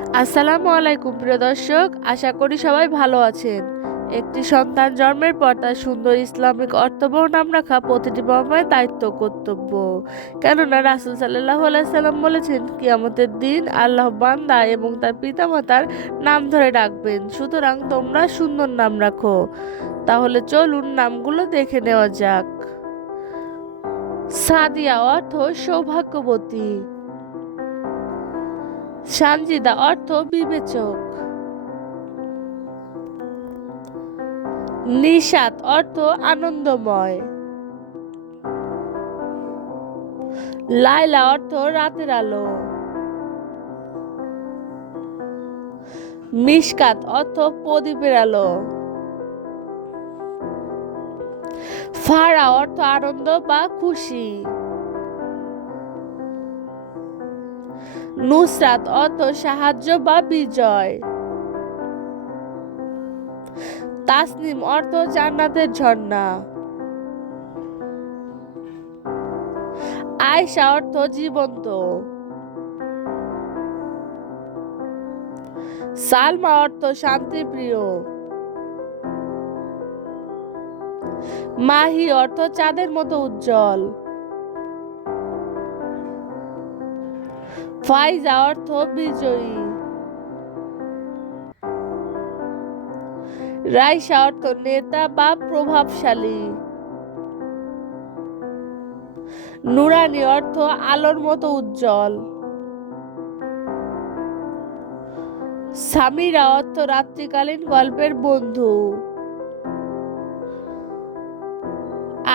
আসসালামু আলাইকুম প্রিয় দর্শক, আশা করি সবাই ভালো আছেন। একটি সন্তান জন্মের পর তার সুন্দর ইসলামিক অর্থবহ নাম রাখা প্রতিটি বাবা মায়ের দায়িত্ব কর্তব্য। কেননা রাসূল সাল্লাল্লাহু আলাইহি সাল্লাম বলেছেন, কিয়ামতের দিন আল্লাহ বান্দা এবং তার পিতামাতার নাম ধরে ডাকবেন। সুতরাং তোমরা সুন্দর নাম রাখো। তাহলে চলুন নামগুলো দেখে নেওয়া যাক। সাদিয়া অর্থ সৌভাগ্যবতী। সানজিদা অর্থ বিবেচক। নিশাত অর্থ আনন্দময়। লায়লা অর্থ রাতের আলো। মিশকাত অর্থ প্রদীপের আলো। ফারা অর্থ আনন্দ বা খুশি। নুসরাত অর্থ সাহায্য বা বিজয়। তাসনিম অর্থ জান্নাতের ঝর্ণা। আয়েশা অর্থ জীবন্ত। সালমা অর্থ শান্তিপ্রিয়। মাহি অর্থ চাঁদের মতো উজ্জ্বল। ফাইজা অর্থ বিজয়ী। রাইসা অর্থ নেতা বা প্রভাবশালী। নুরানি অর্থ আলোর মতো উজ্জ্বল। সামিরা অর্থ রাত্রিকালীন গল্পের বন্ধু।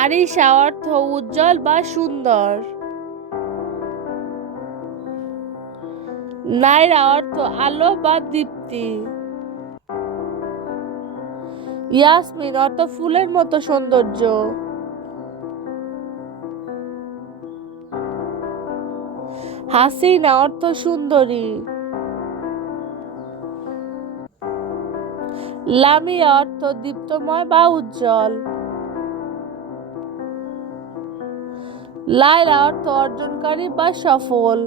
আরিশা অর্থ উজ্জ্বল বা সুন্দর। নাইরা অর্থ আলো বা দীপ্তি। ইয়াসমিন অর্থ ফুলের মতো সৌন্দর্য। হাসিনা অর্থ সুন্দরী। লামিয়া অর্থ দীপ্তময় বা উজ্জ্বল। লায়লা অর্থ অর্জনকারী বা সফল।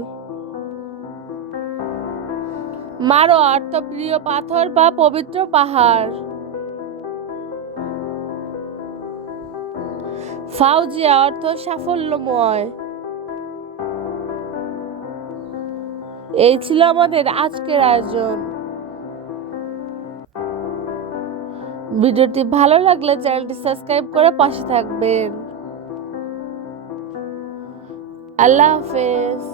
মারো অর্থ প্রিয় পাথর বা পবিত্র পাহাড়। ফাউজিয়া অর্থ সাফল্যময়। এই ছিল আমাদের আজকের আয়োজন। ভিডিওটি ভালো লাগলে চ্যানেলটি সাবস্ক্রাইব করে পাশে থাকবেন। আল্লাহ হাফেজ।